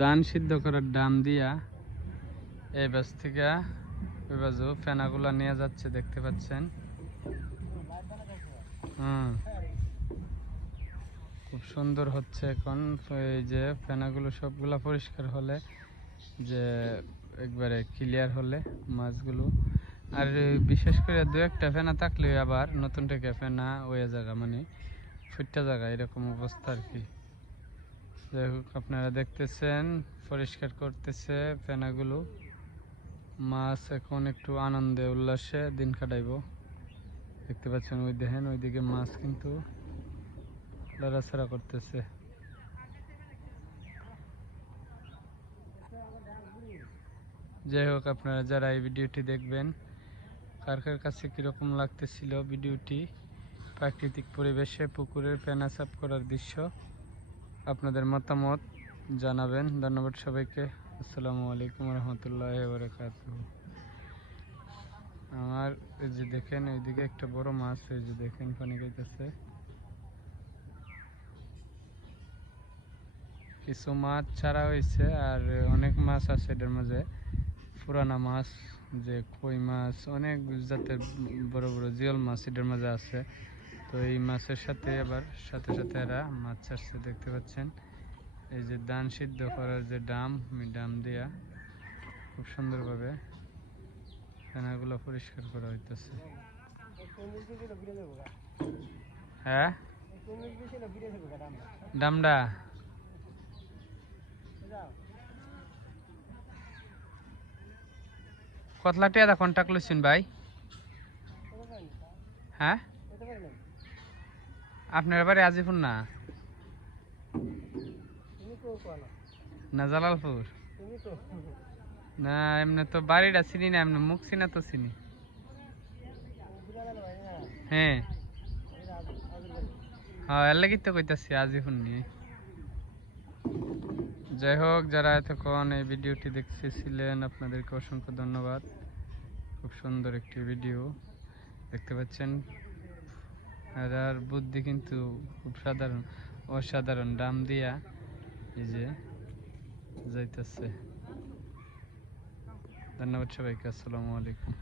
ধান সিদ্ধ করার ডাম দিয়া এই বাস থেকে ওই বাজু ফেনাগুলা নিয়ে যাচ্ছে, দেখতে পাচ্ছেন। খুব সুন্দর হচ্ছে এখন। এই যে ফেনাগুলো সবগুলা পরিষ্কার হলে, যে একবারে ক্লিয়ার হলে মাছগুলো, আর বিশেষ করে দু একটা ফেনা থাকলে আবার নতুন থেকে ফেনা ওই জায়গা মানে ফুটটা জায়গা, এরকম অবস্থা আর কি। যাই হোক, আপনারা দেখতেছেন পরিষ্কার করতেছে ফেনাগুলো। মাছ এখন একটু আনন্দে উল্লাসে দিন কাটাইব। দেখতে পাচ্ছেন, ওই দেখেন ওইদিকে মাছ কিন্তু লড়াছড়া করতেছে। যাই হোক, আপনারা যারা এই ভিডিওটি দেখবেন, কার কার কাছে কীরকম লাগতেছিল ভিডিওটি, প্রাকৃতিক পরিবেশে পুকুরের ফেনা সাফ করার দৃশ্য, আপনাদের মতামত জানাবেন। ধন্যবাদ সবাইকে। আসসালামু আলাইকুম রহমতুল্লাহি ওয়া বারাকাতুহু। আমার এই যে দেখেন এইদিকে একটা বড় মাছ, এই যে দেখেন পানি খাইতেছে। কিছু মাছ ছাড়া হয়েছে, আর অনেক মাছ আছে এটার মাঝে, পুরানা মাছ, যে কই মাছ, অনেক জাতের বড় বড় জিওল মাছ এটার মাঝে আছে। তো এই মাছের সাথে আবার সাথে সাথে এরা মাছ ছাড়ছে, দেখতে পাচ্ছেন। এই যে ধান সিদ্ধ করার যে ডাম, ডাম দিয়া খুব সুন্দরভাবে ফেনাগুলো পরিষ্কার করা হইতেছে। হ্যাঁ, ডামডা কতলা টিয়া কন্টাক্ট লইছেন ভাই? হ্যাঁ, আপনার বাড়ি আজিপুর না না জালালপুর? না, এমনি তো বাড়িটা চিনি না, এমনি মুখ চিনা তো চিনি। হ্যাঁ হ্যাঁ, এর লাগি তো কইতাছি আজিপুর নিয়ে। যাই হোক, যারা এতক্ষণ এই ভিডিওটি দেখতেছিলেন আপনাদেরকে অসংখ্য ধন্যবাদ। খুব সুন্দর একটি ভিডিও দেখতে পাচ্ছেন। আর বুদ্ধি কিন্তু খুব সাধারণ, অসাধারণ ডাম দিয়া এই যে যাইতেছে। ধন্যবাদ সবাইকে। আসসালামু আলাইকুম।